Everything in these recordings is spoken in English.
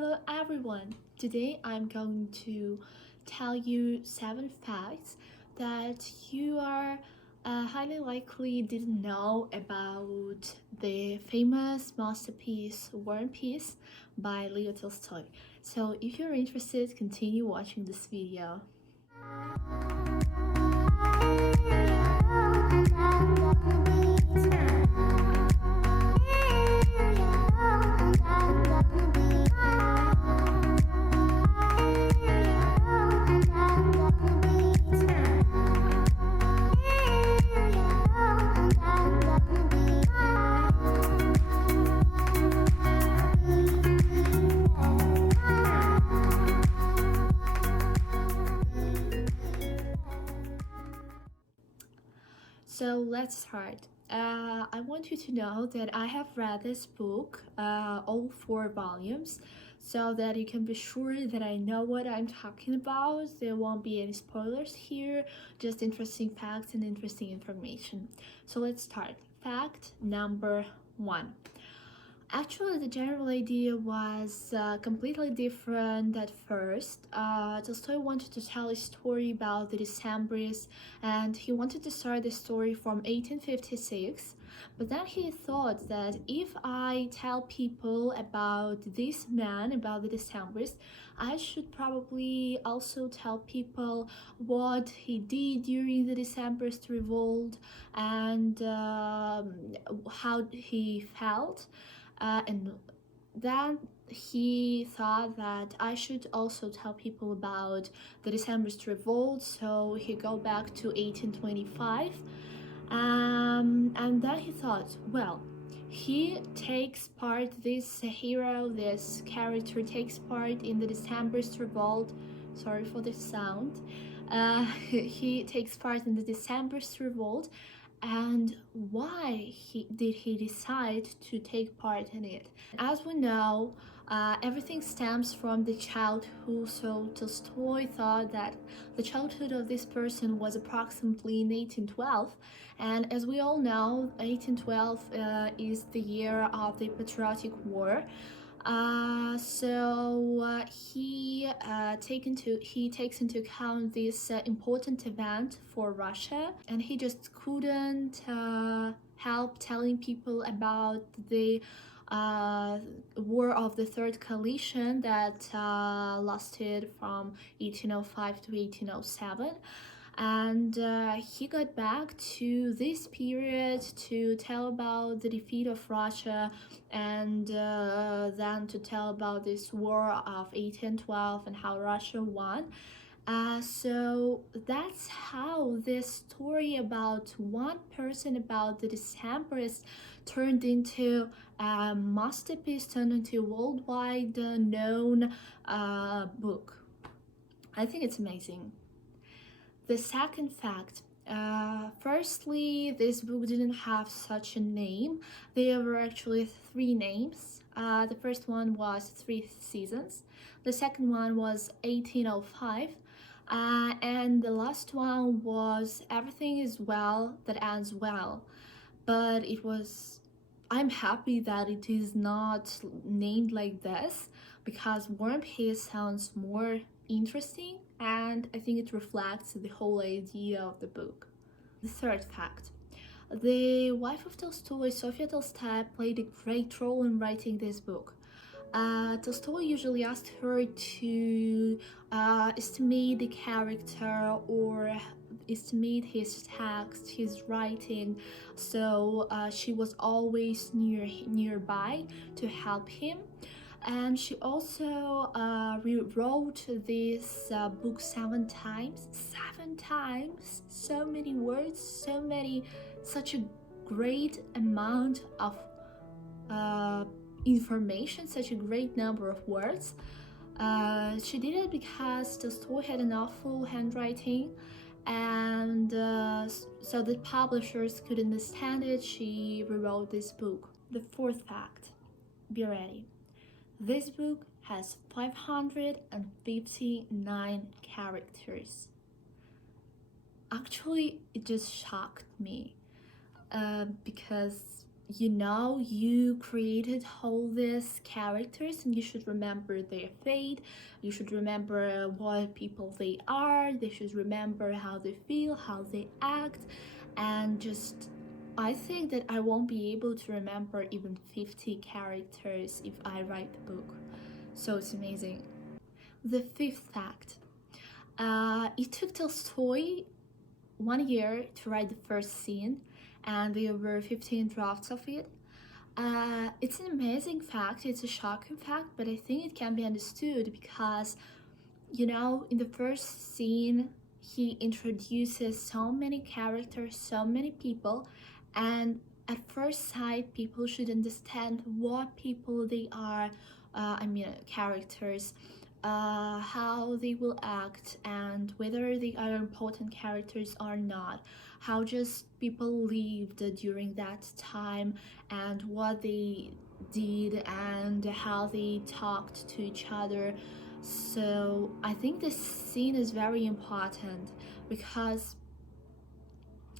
Hello everyone! Today I'm going to tell you 7 facts that you are highly likely didn't know about the famous masterpiece War and Peace by Leo Tolstoy. So if you're interested, continue watching this video. So let's start. I want you to know that I have read this book, all 4 volumes, so that you can be sure that I know what I'm talking about. There won't be any spoilers here, just interesting facts and interesting information. So let's start. Fact number 1. Actually, the general idea was completely different at first. Tolstoy wanted to tell a story about the Decembrists, and he wanted to start the story from 1856. But then he thought that if I tell people about this man, about the Decembrists, I should probably also tell people what he did during the Decembrist revolt and how he felt. And then he thought that I should also tell people about the Decembrist revolt, so he go back to 1825. And then he thought, well, he takes part, this hero, this character takes part in the Decembrist revolt. Sorry for the sound. He takes part in the Decembrist revolt, and why did he decide to take part in it? As we know, everything stems from the childhood, so Tolstoy thought that the childhood of this person was approximately in 1812, and as we all know, 1812 is the year of the Patriotic War. He takes into account this important event for Russia, and he just couldn't help telling people about the War of the Third Coalition that lasted from 1805 to 1807. And he got back to this period to tell about the defeat of Russia, and then to tell about this war of 1812 and how Russia won. So that's how this story about one person, about the Decembrists, turned into a masterpiece, turned into a worldwide known book. I think it's amazing. The second fact, firstly, this book didn't have such a name. There were actually 3 names. The first one was 3 Seasons. The second one was 1805. And the last one was Everything is Well That Ends Well. But I'm happy that it is not named like this, because War and Peace sounds more interesting, and I think it reflects the whole idea of the book. The third fact. The wife of Tolstoy, Sofia Tolstoy, played a great role in writing this book. Tolstoy usually asked her to estimate the character or estimate his text, his writing, so she was always nearby to help him. And she also rewrote this book 7 times. 7 times! So many words, such a great amount of information, such a great number of words. She did it because Tolstoy had an awful handwriting, and so the publishers could understand it. She rewrote this book. The fourth fact, be ready. This book has 559 characters. Actually, it just shocked me because you created all these characters, and you should remember their fate. You should remember what people they are. They should remember how they feel, how they act. And just, I think that I won't be able to remember even 50 characters if I write the book. So it's amazing. The fifth fact, it took Tolstoy 1 year to write the first scene, and there were 15 drafts of it. It's an amazing fact, it's a shocking fact, but I think it can be understood because, in the first scene, he introduces so many characters, so many people, and at first sight, people should understand what people they are, characters, how they will act, and whether they are important characters or not, how just people lived during that time, and what they did, and how they talked to each other. So I think this scene is very important because,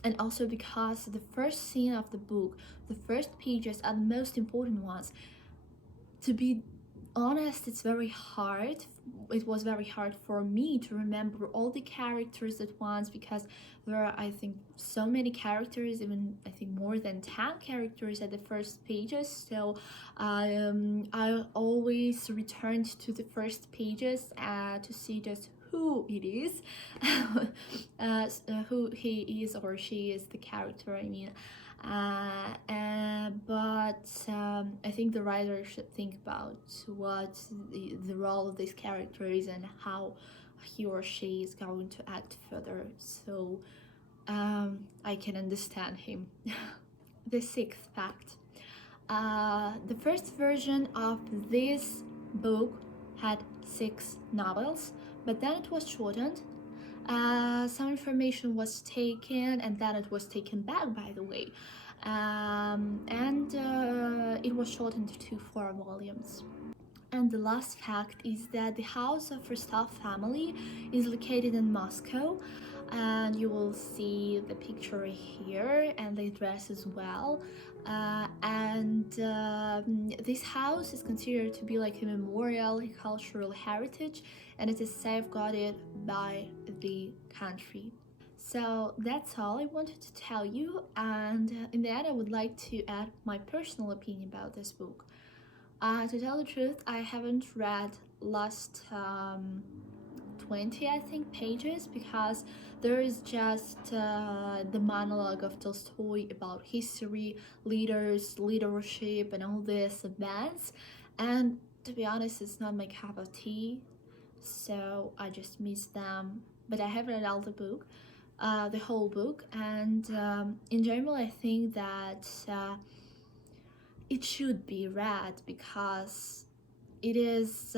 and also because the first scene of the book, the first pages are the most important ones. To be honest, it was very hard for me to remember all the characters at once, because there are, I think, so many characters, even I think more than 10 characters at the first pages. So I always returned to the first pages to see just who it is, who he is or she is, the character, I mean. But I think the writer should think about what the role of this character is and how he or she is going to act further. So I can understand him. The sixth fact. The first version of this book had 6 novels, but then it was shortened. Some information was taken, and then it was taken back, by the way. And it was shortened to 4 volumes. And the last fact is that the house of Rostov family is located in Moscow, and you will see the picture here and the address as well. This house is considered to be like a memorial, a cultural heritage, and it is safeguarded by the country. So that's all I wanted to tell you, and in the end I would like to add my personal opinion about this book. To tell the truth, I haven't read last 20, I think, pages, because there is just the monologue of Tolstoy about history, leaders, leadership, and all these events. And to be honest, it's not my cup of tea, so I just miss them. But I have read all the book, the whole book, and in general, I think that it should be read because it is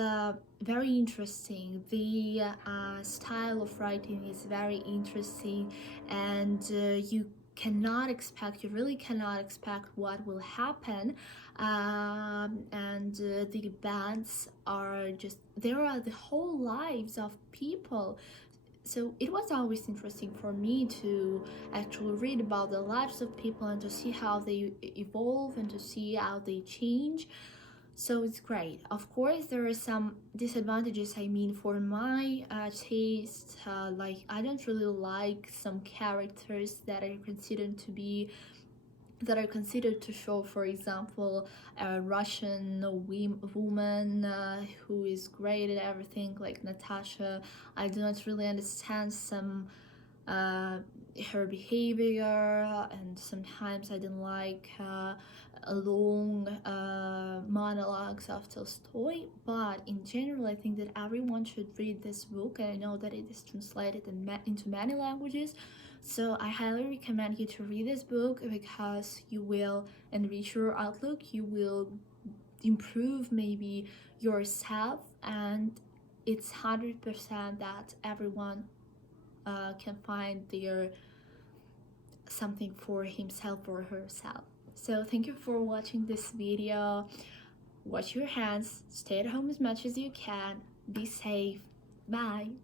very interesting. The style of writing is very interesting, and you really cannot expect what will happen. The events are just, there are the whole lives of people. So it was always interesting for me to actually read about the lives of people and to see how they evolve and to see how they change. So it's great. Of course, there are some disadvantages. I mean, for my taste, like I don't really like some characters that are considered to show, for example, a Russian woman who is great at everything, like Natasha. I do not really understand some her behavior, and sometimes I didn't like long monologues of Tolstoy. But in general, I think that everyone should read this book, and I know that it is translated into many languages. So I highly recommend you to read this book, because you will enrich your outlook, you will improve maybe yourself, and it's 100% that everyone can find their something for himself or herself. So thank you for watching this video. Wash your hands, stay at home as much as you can, be safe, bye.